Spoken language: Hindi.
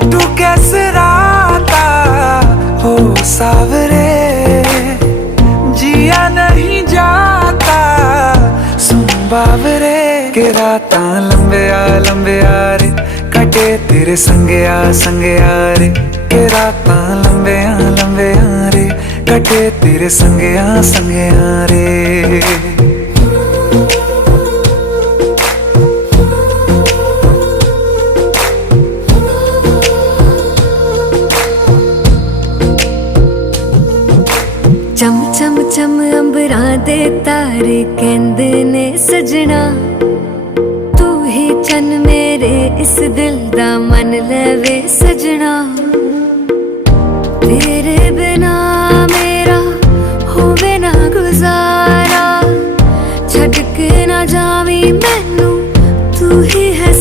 काटू कैसे राता हो सावरे, जिया नहीं जाता सुन बावरे। के राता लंबे आ रे, कटे तेरे संगे आ रे। के राता लंबे आ रे, कटे तेरे संगे आ रे। चम चम चम अंबरां दे तारे कहंदे ने सजना, तू ही चन मेरे इस दिल दा मन लवे सजना।